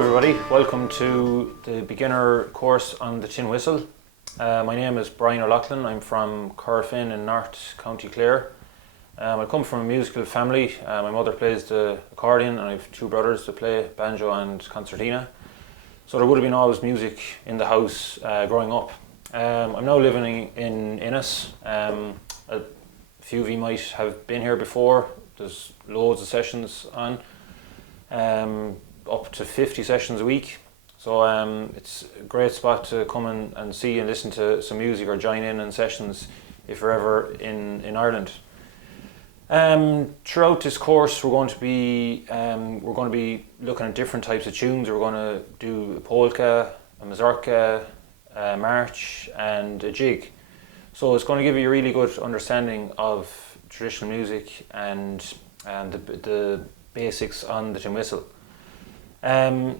everybody, welcome to the beginner course on the tin whistle. My name is Brian O'Loughlin. I'm from Corofin in North County Clare. I come from a musical family. My mother plays the accordion and I have two brothers that play banjo and concertina. So there would have been always music in the house growing up. I'm now living in Innis. A few of you might have been here before. There's loads of sessions on. Up to 50 sessions a week, so it's a great spot to come and see and listen to some music or join in sessions if you're ever in Ireland. Throughout this course we're going to be looking at different types of tunes. We're going to do a polka, a mazurka, a march and a jig. So it's going to give you a really good understanding of traditional music and the basics on the tin whistle. I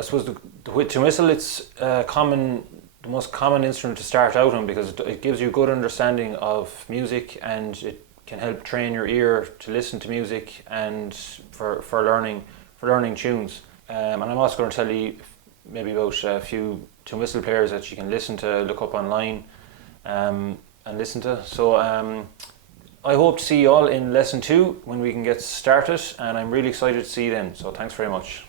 suppose the tin whistle, it's the most common instrument to start out on because it gives you a good understanding of music and it can help train your ear to listen to music and for learning tunes. And I'm also going to tell you maybe about a few tin whistle players that you can look up online and listen to. So I hope to see you all in lesson 2 when we can get started, and I'm really excited to see you then. So thanks very much.